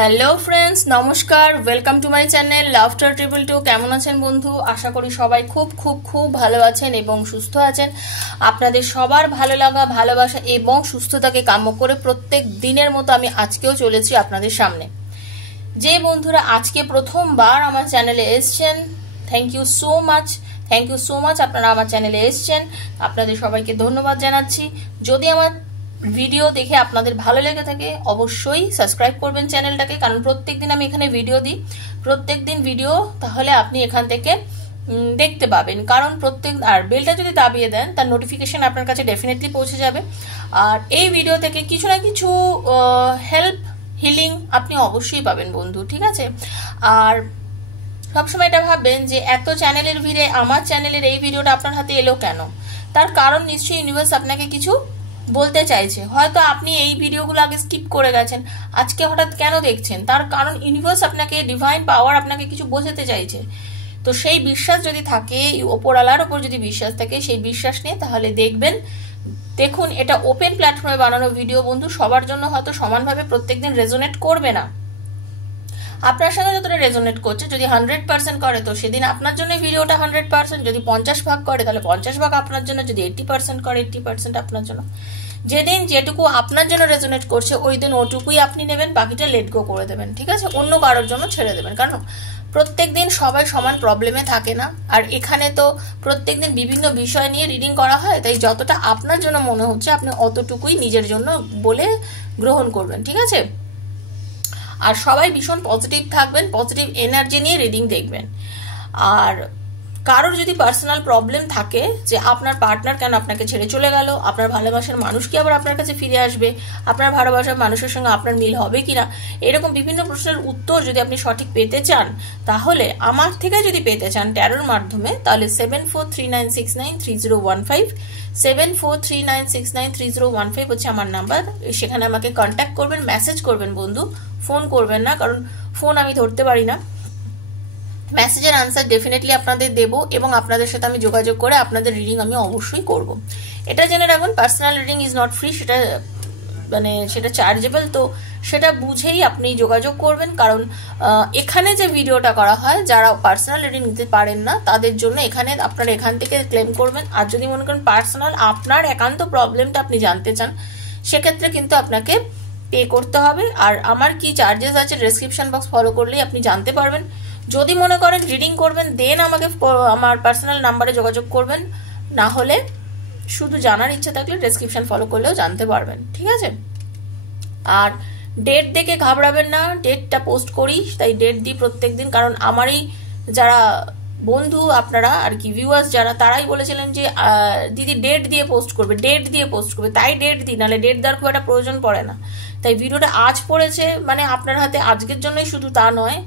Hello friends, নমস্কার। Welcome to my channel laughter triple two. কেমন আছেন বন্ধু? আশা করি সবাই খুব খুব খুব ভালো আছেন এবং সুস্থ আছেন। আপনাদের সবার ভালো লাগা, ভালোবাসা এবং সুস্থতাকে কাম্য করে প্রত্যেক দিনের মতো আমি আজকেও চলেছি আপনাদের সামনে। যে বন্ধুরা আজকে প্রথমবার আমার চ্যানেলে এসছেন, থ্যাংক ইউ সো মাচ। আপনারা আমার চ্যানেলে এসছেন, আপনাদের সবাইকে ধন্যবাদ জানাচ্ছি। যদি আমার ভিডিও দেখে আপনাদের ভালো লেগে থাকে অবশ্যই সাবস্ক্রাইব করবেন চ্যানেলটাকে, কারণ প্রত্যেকদিন আমি এখানে ভিডিও দিই, প্রত্যেকদিন ভিডিও তাহলে আপনি এখান থেকে দেখতে পাবেন। কারণ আর বেলটা যদি দাবিয়ে দেন তার নোটিফিকেশন আপনার কাছে ডেফিনেটলি পৌঁছে যাবে। আর এই ভিডিও থেকে কিছু না কিছু হেল্প, হিলিং আপনি অবশ্যই পাবেন বন্ধু, ঠিক আছে? আর সবসময় এটা ভাববেন যে এত চ্যানেলের ভিড়ে আমার চ্যানেলের এই ভিডিওটা আপনার হাতে এলো কেন? তার কারণ নিশ্চয়ই ইউনিভার্স আপনাকে কিছু বলতে চাইছে। হয়তো আপনি এই ভিডিওগুলো আগে স্কিপ করে গেছেন, আজকে হঠাৎ কেন দেখছেন? তার কারণ ইউনিভার্স আপনাকে, ডিভাইন পাওয়ার আপনাকে কিছু বোঝাতে চাইছে। তো সেই বিশ্বাস যদি থাকে, ওপরওয়ালার ওপর যদি বিশ্বাস থাকে, সেই বিশ্বাস নিয়ে তাহলে দেখুন এটা ওপেন প্ল্যাটফর্মে বানানো ভিডিও বন্ধু, সবার জন্য হয়তো সমানভাবে প্রত্যেকদিন রেজোনেট করবে না। আপনার সঙ্গে যতটা রেজোনেট করছে, যদি 100% করে তো সেদিন আপনার জন্য ভিডিওটা 100%, যদি 50% করে তাহলে 50% আপনার জন্য, যদি 80% করে 80% আপনার জন্য। যেদিন যেটুকু আপনার জন্য রেজোনেট করছে ওই দিন ওটুকুই আপনি নেবেন, বাকিটা লেট গো করে দেবেন, ঠিক আছে? অন্য কারোর জন্য ছেড়ে দেবেন। কারণ প্রত্যেক দিন সবাই সমান প্রবলেমে থাকে না, আর এখানে তো প্রত্যেক দিন বিভিন্ন বিষয় নিয়ে রিডিং করা হয়, তাই যতটা আপনার জন্য মনে হচ্ছে আপনি অতটুকুই নিজের জন্য বলে গ্রহণ করবেন, ঠিক আছে? আর সবাই ভীষণ পজিটিভ থাকবেন, পজিটিভ এনার্জি নিয়ে রিডিং দেখবেন। আর কারোর যদি পার্সোনাল প্রবলেম থাকে যে আপনার পার্টনার কেন আপনাকে ছেড়ে চলে গেল, আপনার ভালোবাসার মানুষ কি আবার আপনার কাছে ফিরে আসবে, আপনার ভালোবাসার মানুষের সঙ্গে আপনার মিল হবে কিনা, এরকম বিভিন্ন প্রশ্নের উত্তর যদি আপনি সঠিক পেতে চান, তাহলে আমার থেকে যদি পেতে চান ট্যারোর মাধ্যমে, তাহলে 7439693015 7439693015 হচ্ছে আমার নাম্বার। সেখানে আমাকে কন্ট্যাক্ট করবেন, মেসেজ করবেন বন্ধু, ফোন করবেন না, কারণ ফোন আমি ধরতে পারি না। মেসেজের আনসার ডেফিনেটলি আপনাদের দেব এবং আপনাদের সাথে আমি যোগাযোগ করে আপনাদের রিডিং আমি অবশ্যই করব। এটা জেনে রাখুন, personal reading is not free, সেটা চার্জেবল। তো সেটা বুঝেই আপনি যোগাযোগ করবেন, কারণ এখানে যে ভিডিওটা করা হয় যারা পার্সোনাল রিডিং নিতে পারেন না তাদের জন্য আপনারা এখান থেকে ক্লেম করবেন। আর যদি মনে করেন পার্সোনাল আপনার একান্ত প্রবলেমটা আপনি জানতে চান, সেক্ষেত্রে কিন্তু আপনাকে পে করতে হবে। আর আমার কি চার্জেস আছে ডেসক্রিপশন বক্স ফলো করলেই আপনি জানতে পারবেন। যদি মনে করেন রিডিং করবেন দেন আমাকে আমার পার্সোনাল নাম্বারে যোগাযোগ করবেন, না হলে শুধু জানার ইচ্ছা থাকলে ডেসক্রিপশন ফলো করলেও জানতে পারবেন, ঠিক আছে? আর ডেট দেখে ঘাবড়াবেন না, ডেটটা পোস্ট করি তাই ডেট দিই প্রত্যেক দিন, কারণ আমারই যারা বন্ধু আপনারা আর কি ভিউয়ার্স যারা, তারাই বলেছিলেন যে দিদি ডেট দিয়ে পোস্ট করবে, তাই ডেট দিই, নাহলে ডেট দেওয়ার খুব একটা প্রয়োজন পড়ে না। তাই ভিডিওটা আজ পড়েছে মানে আপনার হাতে আজকের জন্যই শুধু তা নয়,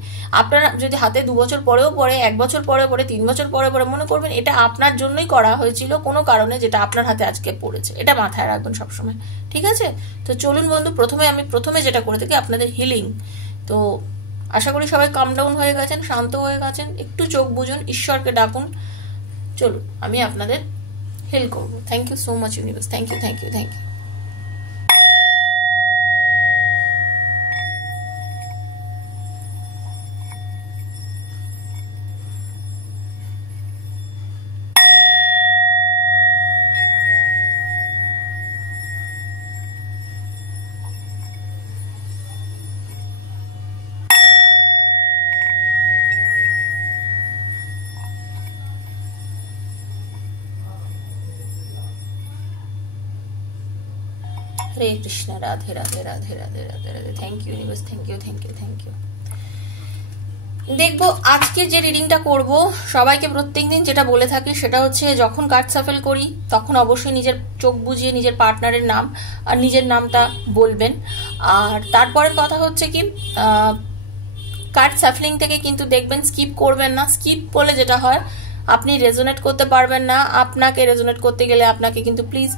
আপনার যদি হাতে 2 বছর পরেও পড়ে, 1 বছর পরে পড়ে, 3 বছর পরে পড়ে, মনে করবেন এটা আপনার জন্যই করা হয়েছিল কোনো কারণে, যেটা আপনার হাতে আজকে পড়েছে। এটা মাথায় রাখবেন সবসময়, ঠিক আছে? তো চলুন বন্ধু, প্রথমে যেটা করে থাকি আপনাদের হিলিং। তো আশা করি সবাই কাম ডাউন হয়ে গেছেন, শান্ত হয়ে গেছেন, একটু চোখ বুঝুন, ঈশ্বরকে ডাকুন। চলুন আমি আপনাদের হিল করবো। Thank you so much universe, thank you. Hare Krishna, Radhe Radhe Radhe Radhe Radhe Radhe. Thank you universe, thank you. দেখবো আজকে যে রিডিংটা করব, সবাইকে প্রত্যেকদিন যেটা বলে থাকি সেটা হচ্ছে, যখন কার্ড সাফেল করি তখন অবশ্যই নিজের চোখ বুঝিয়ে নিজের পার্টনারের নাম আর নিজের নামটা বলবেন। আর তারপরের কথা হচ্ছে কি, কার্ড সাফলিং থেকে কিন্তু দেখবেন স্কিপ করবেন না। স্কিপ করলে যেটা হয়, আপনি রেজোনেট করতে পারবেন না। আপনাকে রেজোনেট করতে গেলে আপনাকে কিন্তু প্লিজ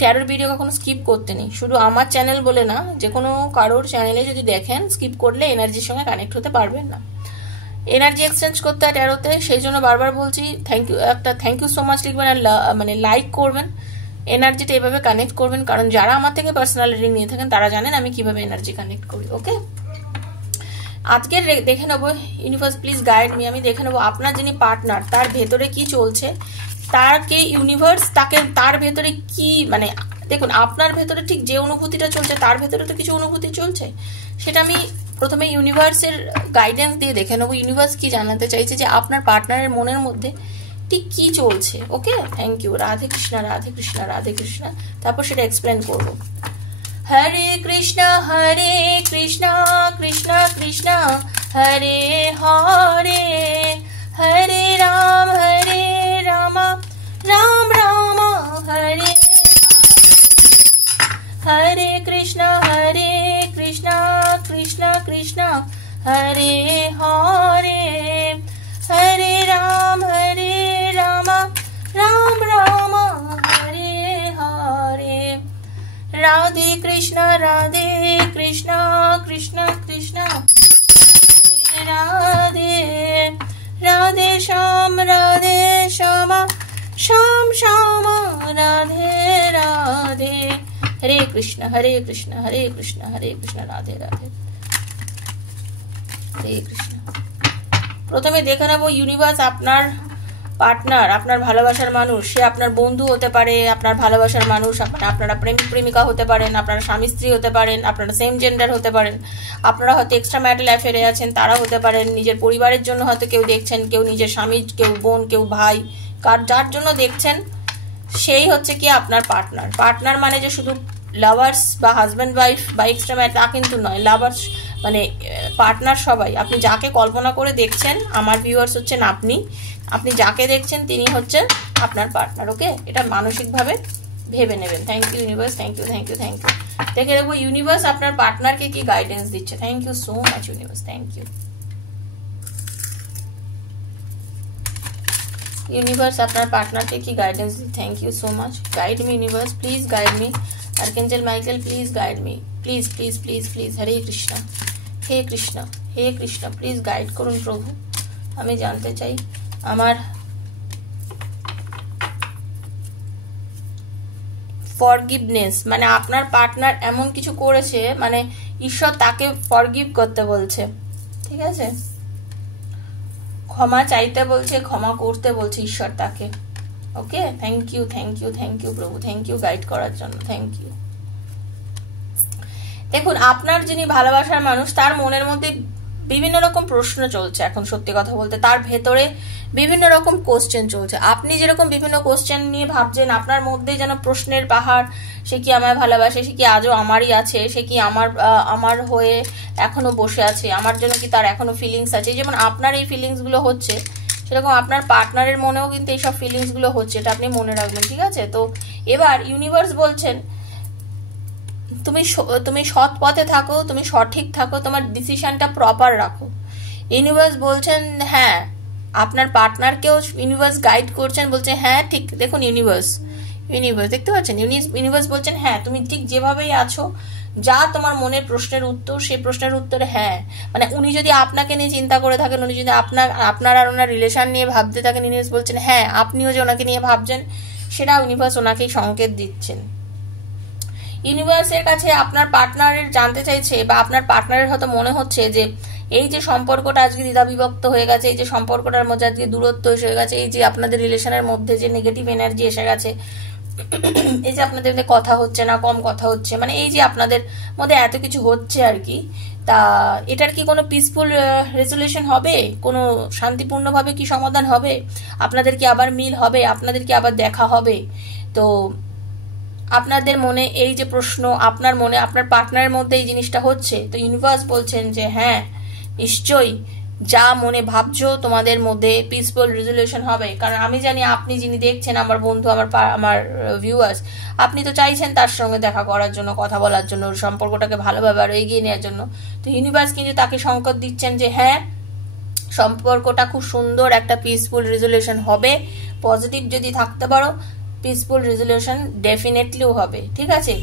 ট্যারোর ভিডিও কখনো স্কিপ করতে নেই। শুধু আমার চ্যানেল বলে না, যে কোনো কারোর চ্যানেলে যদি দেখেন স্কিপ করলে এনার্জির সঙ্গে কানেক্ট হতে পারবেন না। এনার্জি এক্সচেঞ্জ করতে হয় ট্যারোতে, সেই জন্য বারবার বলছি থ্যাংক ইউ সো মাচ লিখবেন, আর মানে লাইক করবেন, এনার্জিটা এভাবে কানেক্ট করবেন। কারণ যারা আমার থেকে পার্সোনাল রিডিং নিয়ে থাকেন তারা জানেন আমি কিভাবে এনার্জি কানেক্ট করি। ওকে, আজকের দেখে নেবো ইউনিভার্স প্লিজ গাইড মি, আমি দেখে নেবো আপনার যিনি পার্টনার তার ভেতরে কি চলছে, তাকে ইউনিভার্স তাকে তার ভেতরে কি মানে দেখুন আপনার ভেতরে ঠিক যে অনুভূতিটা চলছে তার ভেতরে তো কিছু অনুভূতি চলছে, সেটা আমি প্রথমে ইউনিভার্সের গাইডেন্স দিয়ে দেখে নেবো ইউনিভার্স কি জানাতে চাইছে যে আপনার পার্টনারের মনের মধ্যে ঠিক কি চলছে। ওকে, থ্যাংক ইউ। রাধে কৃষ্ণ রাধে কৃষ্ণ রাধে কৃষ্ণ। তারপর সেটা এক্সপ্লেন করবো। হরে কৃষ্ণ কৃষ্ণ কৃষ্ণ হরে হরে, হরে রাম রাম রাম হরে হরে কৃষ্ণ কৃষ্ণ কৃষ্ণ হরে হরে, হরে রাম রাম রাম হরে হরে। রাধে কৃষ্ণ কৃষ্ণ কৃষ্ণ রাধে রাধে শ্যাম শ্যাম শ্যাম রাধে রাধে। হরে কৃষ্ণ হরে কৃষ্ণ রাধে রাধে হরে কৃষ্ণ। প্রথমে দেখে নেবো ইউনিভার্স আপনার পার্টনার, আপনার ভালোবাসার মানুষ, সে আপনার বন্ধু হতে পারে, আপনার ভালোবাসার মানুষ, আপনারা প্রেমিক প্রেমিকা হতে পারেন, আপনারা স্বামী স্ত্রী হতে পারেন, আপনারা সেম জেন্ডার হতে পারেন, আপনারা হয়তো এক্সট্রা ম্যারিটাল অ্যাফেয়ারে আছেন তারা হতে পারেন, নিজের পরিবারের জন্য হয়তো কেউ দেখছেন, কেউ নিজের স্বামী, কেউ বোন, কেউ ভাই, যার জন্য দেখছেন সেই হচ্ছে কি আপনার পার্টনার। পার্টনার মানে যে শুধু লাভার্স বা হাজব্যান্ড ওয়াইফ বা এক্সট্রা ম্যারিটাল তা কিন্তু নয়, লাভার্স মানে পার্টনার সবাই। আপনি যাকে কল্পনা করে দেখছেন আমার ভিউয়ার্স হচ্ছেন আপনি যাকে দেখছেন তিনি হচ্ছেন আপনার পার্টনার। ওকে, এটা মানসিকভাবে ভেবে নেবেন। Thank you universe, thank you দেখে দেবো ইউনিভার্স আপনার পার্টনারকে কি গাইডেন্স দিচ্ছে। Thank you so much universe, thank you universe আপনার পার্টনারকে কি গাইডেন্স দিচ্ছে। Thank you so much, guide me universe, please guide me. Archangel Michael please guide me, please please please please. Hare Krishna please guide করুন প্রভু, আমি জানতে চাই আমার ফরগিভনেস মানে আপনার পার্টনার এমন কিছু করেছে মানে ঈশ্বর তাকে ফরগিভ করতে বলছে, ঠিক আছে, ক্ষমা চাইতে বলছে, ক্ষমা করতে বলছে ঈশ্বর তাকে। ওকে, থ্যাংক ইউ প্রভু, থ্যাংক ইউ গাইড করার জন্য, থ্যাংক ইউ। দেখুন আপনার যিনি ভালোবাসার মানুষ তার মনের মধ্যে বিভিন্ন রকম প্রশ্ন চলছে এখন, সত্যি কথা বলতে তার ভেতরে বিভিন্ন রকম কোশ্চেন চলছে। আপনি যেরকম বিভিন্ন কোশ্চেন নিয়ে ভাবছেন, আপনার মধ্যে যেন প্রশ্নের পাহাড়, সে কি আমায় ভালোবাসে, সে কি আজও আমারই আছে, সে কি আমার হয়ে এখনো বসে আছে, আমার জন্য কি তার এখনো ফিলিংস আছে। যেমন আপনার এই ফিলিংস গুলো হচ্ছে সেরকম আপনার পার্টনারের মনেও কিন্তু এইসব ফিলিংস গুলো হচ্ছে, এটা আপনি মনে রাখবেন, ঠিক আছে। তো এবার ইউনিভার্স বলছেন তুমি সৎ পথে থাকো, তুমি সঠিক থাকো, তোমার ডিসিশনটা প্রপার রাখো। ইউনিভার্স বলছেন হ্যাঁ, আপনার পার্টনারকেও ইউনিভার্স গাইড করছেন, বলছে হ্যাঁ ঠিক। দেখুন ইউনিভার্স দেখতে পাচ্ছেন, ইউনিভার্স বলছেন হ্যাঁ তুমি ঠিক যেভাবেই আছো, যা তোমার মনের প্রশ্নের উত্তর, সেই প্রশ্নের উত্তরে হ্যাঁ। মানে উনি যদি আপনাকে নিয়ে চিন্তা করে থাকেন, উনি যদি আপনার আর ওনার রিলেশন নিয়ে ভাবতে থাকেন, ইউনিভার্স বলছেন হ্যাঁ আপনিও যে ওনাকে নিয়ে ভাবছেন সেটা ইউনিভার্স ওনাকেই সংকেত দিচ্ছেন। ইউনিভার্সের কাছে আপনার পার্টনারের জানতে চাইছে বা আপনার পার্টনারের হয়তো মনে হচ্ছে যে এই যে সম্পর্কটা আজকে দ্বিধা বিভক্ত হয়ে গেছে, এই যে সম্পর্কটার মধ্যে আজকে দূরত্ব এসে গেছে, এই যে আপনাদের রিলেশনের মধ্যে যে নেগেটিভ এনার্জি এসে গেছে, এই যে আপনাদের মধ্যে কথা হচ্ছে না, কম কথা হচ্ছে, মানে এই যে আপনাদের মধ্যে এত কিছু হচ্ছে আর কি, তা এটার কি কোনো পিসফুল রেজলিউশন হবে, কোনো শান্তিপূর্ণভাবে কি সমাধান হবে, আপনাদের কি আবার মিল হবে, আপনাদের কি আবার দেখা হবে। তো আপনাদের মনে এই যে প্রশ্ন, আপনার মনে আপনার পার্টনারের মধ্যে এই জিনিসটা হচ্ছে, তো ইউনিভার্স বলছেন যে হ্যাঁ নিশ্চয়ই যা মনে ভাবছো তোমাদের মধ্যে পিসফুল রেজলিউশন হবে। কারণ আমি জানি আপনি যিনি দেখছেন, আমার বন্ধু, আমার ভিউয়ার্স, আপনি তো চাইছেন তার সঙ্গে দেখা করার জন্য, কথা বলার জন্য, সম্পর্কটাকে ভালোভাবে আরো এগিয়ে নেওয়ার জন্য। তো ইউনিভার্স কিন্তু তাকে সংকেত দিচ্ছেন যে হ্যাঁ সম্পর্কটা খুব সুন্দর একটা পিসফুল রেজলিউশন হবে। পজিটিভ যদি থাকতে পারো পিসফুল রেজলিউশন ডেফিনেটলিও হবে, ঠিক আছে।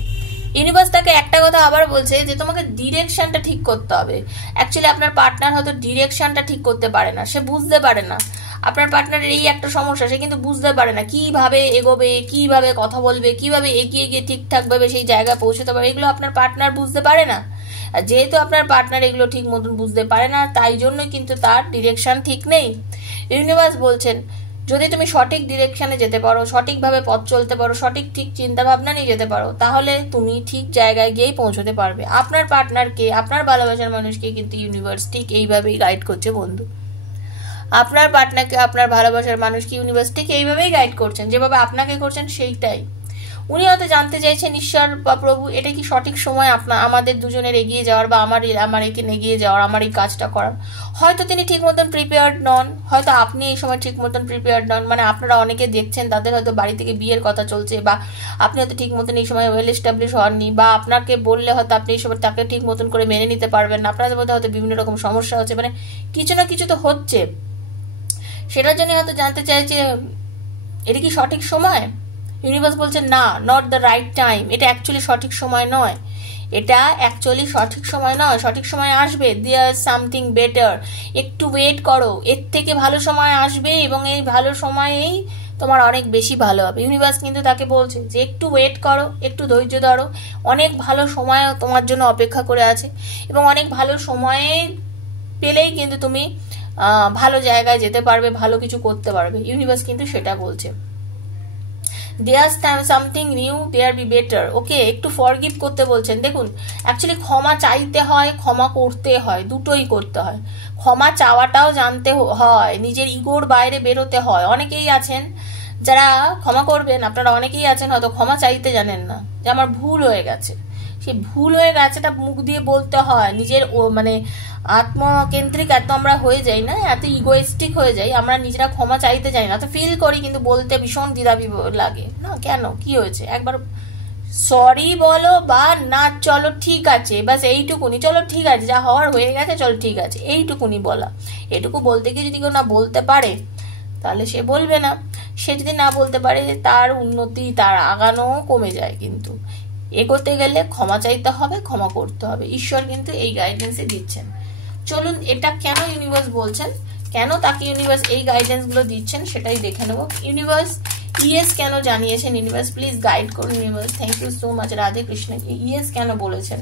ইউনিভার্স তাকে একটা কথা আবার বলছে যে তোমাকে ডিরেকশনটা ঠিক করতে হবে। অ্যাকচুয়ালি আপনার পার্টনার হয়তো ডিরেকশনটা ঠিক করতে পারে না, সে বুঝতে পারে না। আপনার পার্টনারের এই একটা সমস্যা, সে কিন্তু বুঝতে পারে না কিভাবে এগোবে, কিভাবে কথা বলবে, কিভাবে এগিয়ে গিয়ে ঠিকঠাক ভাবে সেই জায়গায় পৌঁছতে পারবে, এগুলো আপনার পার্টনার বুঝতে পারে না। আর যেহেতু আপনার পার্টনার এগুলো ঠিক মতন বুঝতে পারে না, তাই জন্যই কিন্তু তার ডিরেকশন ঠিক নেই। ইউনিভার্স বলছেন যদি তুমি সঠিক ডিরেকশনে যেতে পারো, সঠিকভাবে পথ চলতে পারো, সঠিক ঠিক চিন্তা ভাবনা নিয়ে যেতে পারো, তাহলে তুমি ঠিক জায়গায় গিয়েই পৌঁছতে পারবে। আপনার পার্টনারকে, আপনার ভালোবাসার মানুষকে কিন্তু ইউনিভার্স ঠিক এইভাবেই গাইড করছে বন্ধু। আপনার পার্টনারকে, আপনার ভালোবাসার মানুষকে ইউনিভার্স ঠিক এইভাবেই গাইড করছেন, যেভাবে আপনাকে করছেন সেইটাই। উনি হয়তো জানতে চাইছেন ঈশ্বর বা প্রভু, এটা কি সঠিক সময় আমাদের দুজনের এগিয়ে যাওয়ার, বা আমার এখানে এগিয়ে যাওয়ার, আমার এই কাজটা করার। হয়তো তিনি ঠিক মতন প্রিপেয়ার্ড নন, হয়তো আপনি এই সময় ঠিক মতন প্রিপেয়ার্ড নন। মানে আপনারা অনেকে দেখছেন তাদের হয়তো বাড়ি থেকে বিয়ের কথা চলছে, বা আপনি হয়তো ঠিক মতন এই সময় ওয়েল এস্টাবলিশ হননি, বা আপনাকে বললে হয়তো আপনি এই সময় তাকে ঠিক মতন করে মেনে নিতে পারবেন না, আপনাদের মধ্যে হয়তো বিভিন্ন রকম সমস্যা হচ্ছে, মানে কিছু না কিছু তো হচ্ছে। সেটার জন্য হয়তো জানতে চাইছে এটা কি সঠিক সময়। ইউনিভার্স বলছে না, নট দ্য রাইট টাইম। এটা অ্যাকচুয়ালি সঠিক সময় নয়, এটা অ্যাকচুয়ালি সঠিক সময় নয়, সঠিক সময় আসবে। দেয়ার সামথিং বেটার, একটু ওয়েট করো, এর থেকে ভালো সময় আসবে, এবং এই ভালো সময়েই তোমার অনেক বেশি ভালো হবে। ইউনিভার্স কিন্তু তাকে বলছে যে একটু ওয়েট করো, একটু ধৈর্য ধরো, অনেক ভালো সময় তোমার জন্য অপেক্ষা করে আছে, এবং অনেক ভালো সময়ে পেলেই কিন্তু তুমি ভালো জায়গায় যেতে পারবে, ভালো কিছু করতে পারবে। ইউনিভার্স কিন্তু সেটা বলছে। There something new, there be better. Okay, একটু ফরগিভ করতে বলছেন। দেখুন, অ্যাকচুয়ালি ক্ষমা চাইতে হয়, ক্ষমা করতে হয়, দুটোই করতে হয়। ক্ষমা চাওয়াটাও জানতে হয়, নিজের ইগোর বাইরে বেরোতে হয়। অনেকেই আছেন যারা ক্ষমা করবেন, আপনারা অনেকেই আছেন হয়তো ক্ষমা চাইতে জানেন না, যে আমার ভুল হয়ে গেছে। সেই ভুল হয়ে গেছে এটা মুখ দিয়ে বলতে হয়। নিজের মানে আত্মকেন্দ্রিক এত আমরা হয়ে যাই না, এত ইগোয়েস্টিক হয়ে যাই, আমরা নিজেরা ক্ষমা চাইতে যাই না, তো ফিল করি কিন্তু বলতে ভীষণ দ্বিধাবি লাগে না। কেন, কি হয়েছে, একবার সরি বলো, বা না চলো ঠিক আছে, বাস এইটুকুনি, চলো ঠিক আছে, যা হওয়ার হয়ে গেছে, চলো ঠিক আছে, এইটুকুনি বলা। এটুকু বলতে গিয়ে যদি কেউ না বলতে পারে, তাহলে সে বলবে না। সে যদি না বলতে পারে, তার উন্নতি, তার আগানো কমে যায়। কিন্তু এগোতে গেলে ক্ষমা চাইতে হবে, ক্ষমা করতে হবে। ঈশ্বর কিন্তু এই গাইডেন্সই দিচ্ছেন। চলুন, এটা কেন ইউনিভার্স বলছেন, কেন তাকে ইউনিভার্স এই গাইডেন্স গুলো দিচ্ছেন, সেটাই দেখে নেব। ইউনিভার্স ইয়েস কেন জানিয়েছেন, ইউনিভার্স প্লিজ গাইড করুন। Universe thank you so much. Radhe Krishna. Yes কেন বলেছেন,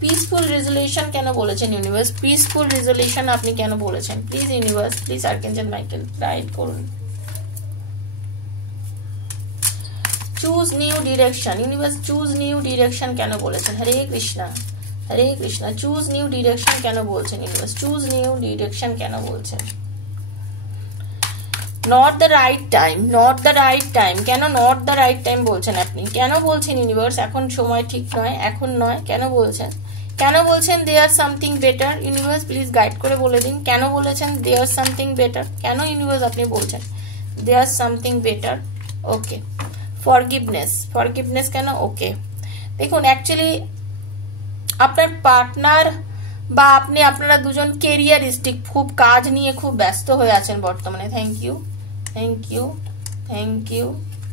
পিসফুল রেজলিউশন কেন বলেছেন ইউনিভার্স, পিসফুল রেজলিউশন আপনি কেন বলেছেন, please universe, please archangel Michael guide করুন। Choose new direction, universe choose new direction কেন বলেছেন। Hare Krishna, Hare Krishna. Choose new direction কেন বলছেন ইউনিভার্স, চুজ নিউ ডিরেকশন কেন বলছেন। Not the right time, not the right time, কেন নট দ্য রাইট টাইম বলছেন আপনি, কেন বলছেন ইউনিভার্স এখন সময় ঠিক নয়, এখন নয়, কেন বলছেন, কেন বলছেন there something better. Universe please guide করে বলে দিন, কেন বলেছেন দেয়ার সামথিং বেটার, কেন ইউনিভার্স আপনি বলছেন there something better. Okay, forgiveness, forgiveness কেন। ওকে, দেখুন অ্যাকচুয়ালি আপনার পার্টনার বা আপনি, আপনারা দুজন কেরিয়ারিস্টিক, খুব কাজ নিয়ে খুব ব্যস্ত হয়ে আছেন বর্তমানে। Thank you, thank you, thank you,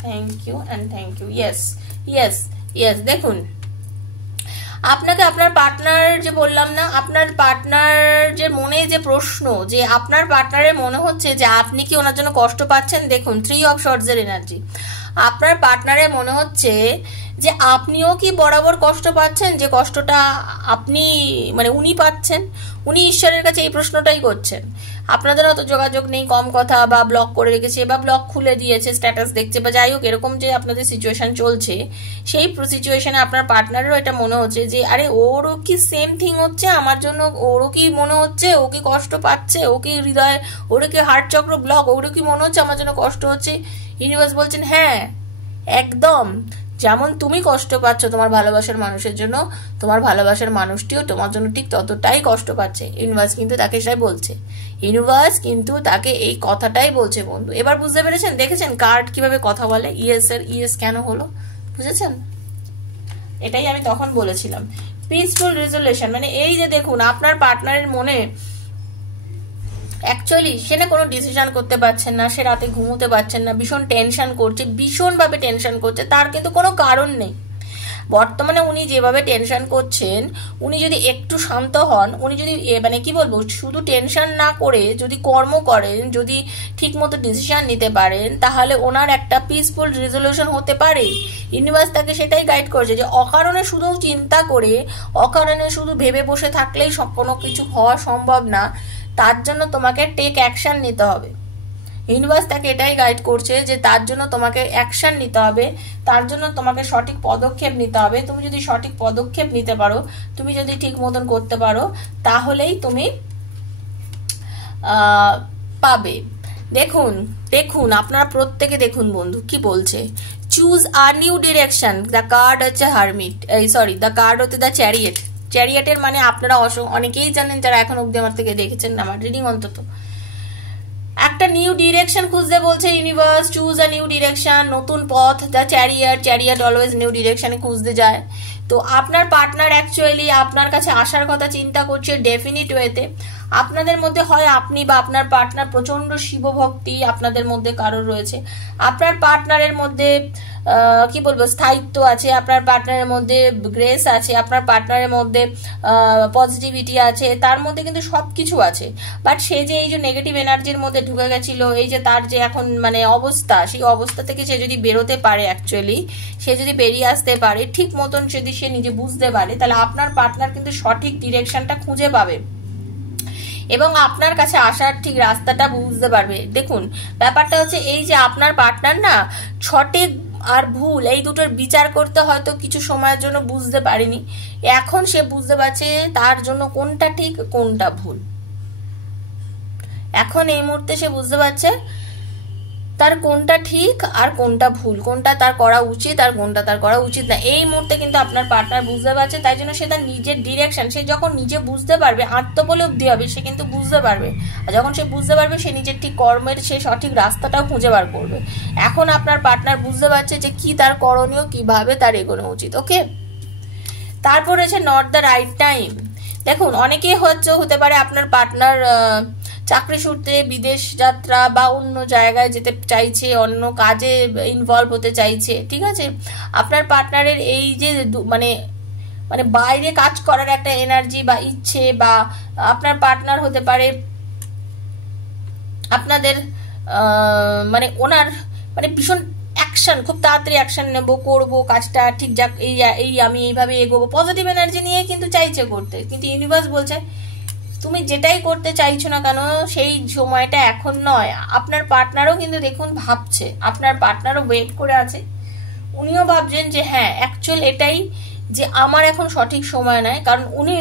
thank you and thank you. Yes, yes, yes. দেখুন, আপনাকে আপনার পার্টনার, যে বললাম না, আপনার পার্টনার যে মনে যে প্রশ্ন, যে আপনার পার্টনারের মনে হচ্ছে যে আপনি কি ওনার জন্য কষ্ট পাচ্ছেন। দেখুন, 3 অফ শর্টসের এনার্জি, আপনার পার্টনারের মনে হচ্ছে যে আপনিও কি বরাবর কষ্ট পাচ্ছেন, যে কষ্টটা আপনি মানে উনি পাচ্ছেন। উনি ঈশ্বরের কাছে এই প্রশ্নটাই করছেন। আপনাদের অত যোগাযোগ নেই, কম কথা, বা ব্লক করে রেখেছে, বা ব্লক খুলে দিয়েছে, স্ট্যাটাস দেখছে, বা যাই হোক, এরকম যে আপনাদের সিচুয়েশন চলছে, সেই সিচুয়েশনে আপনার পার্টনারেরও এটা মনে হচ্ছে যে আরে ওরও কি সেম থিং হচ্ছে আমার জন্য, ওরও কি মনে হচ্ছে, ও কি কষ্ট পাচ্ছে, ও কি হৃদয়, ওরও কি হার্ট চক্র ব্লক, ওরও কি মনে হচ্ছে আমার জন্য কষ্ট হচ্ছে। ইউনিভার্স বলছেন হ্যাঁ, একদম যেমন তুমি কষ্ট পাচ্ছ তোমার ভালোবাসার মানুষের জন্য, তোমার ভালোবাসার মানুষটিও তোমার জন্য ঠিক ততটাই কষ্ট পাচ্ছে। ইউনিভার্স কিন্তু তাকে সেটাই বলছে, ইউনিভার্স কিন্তু তাকে এই কথাটাই বলছে বন্ধু। এবার বুঝতে পেরেছেন, দেখেছেন কার্ড কিভাবে কথা বলে, ইয়েস এর ইয়েস কেন হলো, বুঝেছেন। এটাই আমি তখন বলেছিলাম। পিসফুল রেজলিউশন মানে এই যে দেখুন, আপনার পার্টনারের মনে অ্যাকচুয়ালি সে না কোনো ডিসিশন করতে পারছেন না, সে রাতে ঘুমোতে পারছেন না, ভীষণ টেনশন করছে, ভীষণভাবে টেনশন করছে, তার কিন্তু কোনো কারণ নেই। বর্তমানে উনি যেভাবে টেনশন করছেন, উনি যদি একটু শান্ত হন, উনি যদি মানে কি বলবো, শুধু টেনশন না করে যদি কর্ম করেন, যদি ঠিক মতো ডিসিশন নিতে পারেন, তাহলে ওনার একটা পিসফুল রেজলিউশন হতে পারে। ইউনিভার্স তাকে সেটাই গাইড করছে যে অকারণে শুধু চিন্তা করে, অকারণে শুধু ভেবে বসে থাকলেই কোনো কিছু হওয়া সম্ভব না। তার জন্য তোমাকে টেক অ্যাকশন নিতে হবে। ইউনিভার্স তাকে এটাই গাইড করছে যে তার জন্য তোমাকে অ্যাকশন নিতে হবে, তার জন্য তোমাকে সঠিক পদক্ষেপ নিতে হবে। তুমি যদি সঠিক পদক্ষেপ নিতে পারো, তুমি যদি ঠিক মতন করতে পারো, তাহলেই তুমি পাবে। দেখুন দেখুন আপনারা প্রত্যেকে দেখুন বন্ধু কি বলছে, choose a new direction. The card হচ্ছে হারমিট, সরি দ্য কার্ড হচ্ছে দ্য চ্যারিয়েট। চ্যারিয়েটের মানে আপনারা অনেকেই জানেন যারা এখন অব্দি আমার থেকে দেখেছেন আমার রিডিং, অন্তত একটা নিউ ডিরেকশন খুঁজতে বলছে universe. Choose a new direction, নতুন পথ। The chariot, chariot always new ডিরেকশনে খুঁজতে যায়। তো আপনার পার্টনার অ্যাকচুয়ালি আপনার কাছে আসার কথা চিন্তা করছে ডেফিনিট ওয়েতে। আপনাদের মধ্যে হয় আপনি বা আপনার পার্টনার প্রচন্ড শিবভক্তি আপনাদের মধ্যে কারোর রয়েছে, আপনার পার্টনারের মধ্যে কি বলবো স্থায়িত্ব আছে, আপনার পার্টনারের মধ্যে গ্রেস আছে, আপনার পার্টনারের মধ্যে পজিটিভিটি আছে, তার মধ্যে কিন্তু সবকিছু আছে। বাট সে যে এই যে নেগেটিভ এনার্জির মধ্যে ঢুকে গেছিল, এই যে তার যে এখন মানে অবস্থা, সেই অবস্থা থেকে সে যদি বেরোতে পারে, অ্যাকচুয়ালি সে যদি বেরিয়ে আসতে পারে ঠিক মতন, যদি সে নিজে বুঝতে পারে, তাহলে আপনার পার্টনার কিন্তু সঠিক ডিরেকশনটা খুঁজে পাবে এবং আপনার কাছে আসার ঠিক রাস্তাটা বুঝতে পারবে। দেখুন ব্যাপারটা হচ্ছে এই যে আপনার পার্টনার না সঠিক আর ভুল এই দুটোর বিচার করতে হয়তো কিছু সময়ের জন্য বুঝতে পারেনি, এখন সে বুঝতে পারছে তার জন্য কোনটা ঠিক কোনটা ভুল। এখন এই মুহূর্তে সে বুঝতে পারছে তার কোনটা ঠিক আর কোনটা ভুল, কোনটা তার করা উচিত আর কোনটা তার করা উচিত না। এই মুহূর্তে কিন্তু আপনার পার্টনার বুঝতে পারছে, তাই জন্য সে তার নিজের ডিরেকশন, সে যখন নিজে বুঝতে পারবে, আত্মোপলব্ধি হবে, সে কিন্তু বুঝতে পারবে। আর যখন সে বুঝতে পারবে, সে নিজের ঠিক কর্মের সে সঠিক রাস্তাটাও খুঁজে বার করবে। এখন আপনার পার্টনার বুঝতে পারছে যে কি তার করণীয়, কিভাবে তার এগোনো উচিত। ওকে, তারপর হচ্ছে নট দ্য রাইট টাইম। দেখুন অনেকেই হতে পারে আপনার পার্টনার চাকরি সূত্রে বিদেশ যাত্রা বা অন্য জায়গায় যেতে চাইছে, অন্য কাজে ইনভলভ হতে চাইছে, ঠিক আছে। আপনার পার্টনারের এই যে মানে মানে বাইরে কাজ করার একটা এনার্জি বা ইচ্ছে, বা আপনার পার্টনার হতে পারে আপনাদের মানে ওনার মানে ভীষণ অ্যাকশন, খুব তাড়াতাড়ি অ্যাকশন নেব, করবো কাজটা ঠিক, যাক এই আমি এইভাবে এগোবো, পজিটিভ এনার্জি নিয়ে কিন্তু চাইছে করতে। কিন্তু ইউনিভার্স বলছে তুমি যেটাই করতে চাইছো না কেন সেই সময়টা এখন নয়। আপনার পার্টনারও কিন্তু দেখুন ভাবছে, আপনার পার্টনারও ওয়েট করে আছে, উনিও ভাবছেন যে হ্যাঁ অ্যাকচুয়াল এটাই, যে আমার এখন সঠিক সময় নয়। কারণ উনি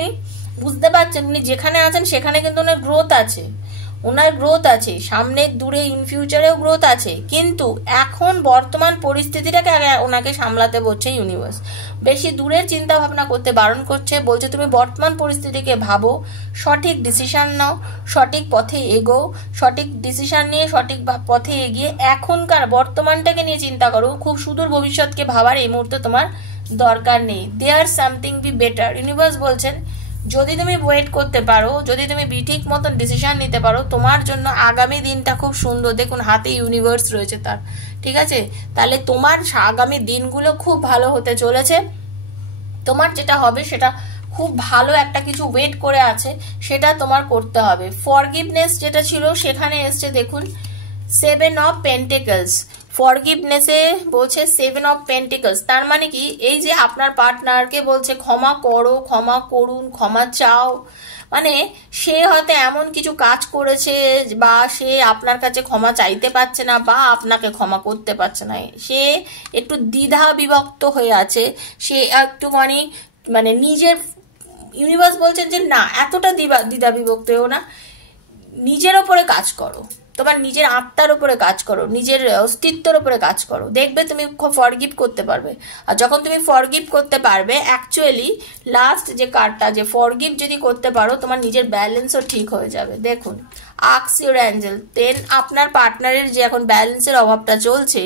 বুঝতে পারছেন উনি যেখানে আছেন সেখানে কিন্তু ওনার গ্রোথ আছে, ওনার গ্রোথ আছে সামনে, দূরে ইন ফিউচারেও গ্রোথ আছে, কিন্তু এখন বর্তমান পরিস্থিতিটাকে আগে ওনাকে সামলাতে বলছে ইউনিভার্স। বেশি দূরের চিন্তা ভাবনা করতে বারণ করছে, বলছে তুমি বর্তমান পরিস্থিতিকে ভাবো, সঠিক ডিসিশন নাও, সঠিক পথে এগো, সঠিক ডিসিশন নিয়ে সঠিক পথে এগিয়ে এখনকার বর্তমানটাকে নিয়ে চিন্তা করো। খুব সুদূর ভবিষ্যৎকে ভাবার এই মুহূর্তে তোমার দরকার নেই। There something be better. Universe বলছেন যদি তুমি ওয়েট করতে পারো, যদি তুমি ঠিক মতন ডিসিশন নিতে পারো, তোমার জন্য আগামী দিনটা খুব সুন্দর। দেখুন হাতে ইউনিভার্স রয়েছে তার, ঠিক আছে। তাহলে তোমার আগামী দিনগুলো খুব ভালো হতে চলেছে। তোমার যেটা হবে সেটা খুব ভালো একটা কিছু ওয়েট করে আছে, সেটা তোমার করতে হবে। ফরগিভনেস যেটা ছিল সেখানে এসছে দেখুন 7 অফ পেন্টিকলস। ফরগিভনেসে বলছে 7 অফ পেন্টিকলস, তার মানে কি এই যে আপনার পার্টনারকে বলছে ক্ষমা করো, ক্ষমা করুন, ক্ষমা চাও। মানে সে হয়তো এমন কিছু কাজ করেছে বা সে আপনার কাছে ক্ষমা চাইতে পারছে না বা আপনাকে ক্ষমা করতে পারছে না, সে একটু দ্বিধা বিভক্ত হয়ে আছে, সে একটুখানি মানে নিজের, ইউনিভার্স বলছেন যে না এতটা দ্বিধা বিভক্ত হও না, নিজের ওপরে কাজ করো, তোমার নিজের আত্মার উপরে কাজ করো, নিজের অস্তিত্বের উপরে কাজ করো, দেখবে তুমি ফরগিভ করতে পারবে। আর যখন তুমি ফরগিভ করতে পারবে, অ্যাকচুয়ালি লাস্ট যে কার্ডটা, যে ফরগিভ যদি করতে পারো, তোমার নিজের ব্যালেন্সও ঠিক হয়ে যাবে। দেখুন আস্ক ইউর অ্যাঞ্জেল। দেন আপনার পার্টনারের যে এখন ব্যালেন্সের অভাবটা চলছে,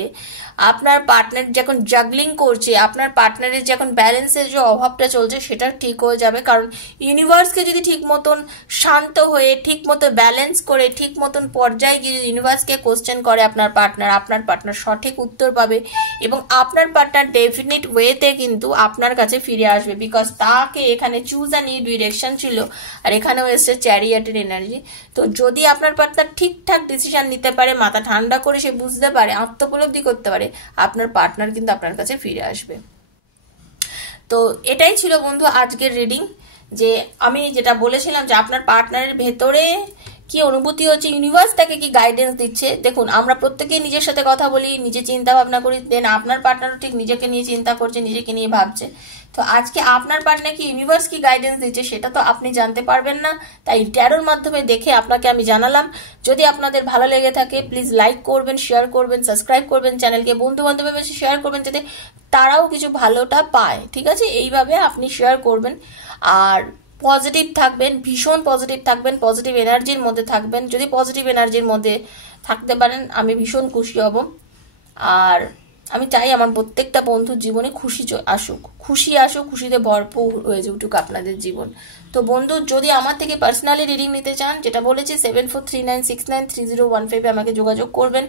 আপনার পার্টনার যখন জাগলিং করছে, আপনার পার্টনারের যখন ব্যালেন্সের যে অভাবটা চলছে সেটা ঠিক হয়ে যাবে। কারণ ইউনিভার্সকে যদি ঠিক মতন শান্ত হয়ে, ঠিক মতো ব্যালেন্স করে, ঠিক মতন পর্যায়ে গিয়ে ইউনিভার্সকে কোশ্চেন করে আপনার পার্টনার সঠিক উত্তর পাবে এবং আপনার পার্টনার ডেফিনিট ওয়েতে কিন্তু আপনার কাছে ফিরে আসবে। বিকজ তাকে এখানে চুজ অ্যান্ড নিউ ডিরেকশন ছিল, আর এখানেও এসছে চ্যারিয়টের এনার্জি। তো যদি আপনার পার্টনার ঠিকঠাক ডিসিশন নিতে পারে, মাথা ঠান্ডা করে সে বুঝতে পারে, আত্মোপলব্ধি করতে পারে, আপনার পার্টনার কিন্তু আপনার কাছে ফিরে আসবে। তো এটাই ছিল বন্ধু আজকের রিডিং, যে আমি যেটা বলেছিলাম যে আপনার পার্টনারের ভেতরে কি অনুভূতি হচ্ছে, ইউনিভার্স তাকে কি গাইডেন্স দিচ্ছে। দেখুন, আমরা প্রত্যেকেই নিজের সাথে কথা বলি, নিজে চিন্তা ভাবনা করি, দেন আপনার পার্টনারও ঠিক নিজেকে নিয়ে চিন্তা করছে, নিজেকে নিয়ে ভাবছে। তো আজকে আপনার পার্টনার কি ইউনিভার্স কি গাইডেন্স দিচ্ছে সেটা তো আপনি জানতে পারবেন না, তাই ট্যারোর মাধ্যমে দেখে আপনাকে আমি জানালাম। যদি আপনাদের ভালো লেগে থাকে প্লিজ লাইক করবেন, শেয়ার করবেন, সাবস্ক্রাইব করবেন, চ্যানেলকে বন্ধু বান্ধবের কাছে শেয়ার করবেন যাতে তারাও কিছু ভালোটা পায়। ঠিক আছে, এইভাবে আপনি শেয়ার করবেন। আর পজিটিভ থাকবেন, ভীষণ পজিটিভ থাকবেন, পজিটিভ এনার্জির মধ্যে থাকবেন। যদি পজিটিভ এনার্জির মধ্যে থাকতে পারেন আমি ভীষণ খুশি হব। আর আমি চাই আমার প্রত্যেকটা বন্ধুর জীবনে খুশি আসুক, খুশিতে ভরপুর হয়ে উঠুক আপনাদের জীবন। তো বন্ধু, যদি আমার থেকে পার্সোনালি রিডিং নিতে চান, যেটা বলেছি 7439693015 আমাকে যোগাযোগ করবেন।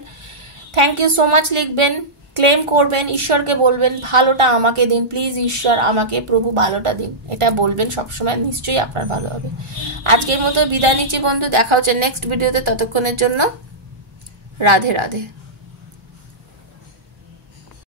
থ্যাংক ইউ সো মাচ লিখবেন, ক্লেম করবেন, ঈশ্বরকে বলবেন ভালোটা আমাকে দিন প্লিজ, ঈশ্বর আমাকে, প্রভু ভালোটা দিন, এটা বলবেন সবসময়, নিশ্চয়ই আপনার ভালো হবে। আজকের মতো বিদায় নিচ্ছি বন্ধু, দেখা হচ্ছে নেক্সট ভিডিওতে। ততক্ষণের জন্য রাধে রাধে।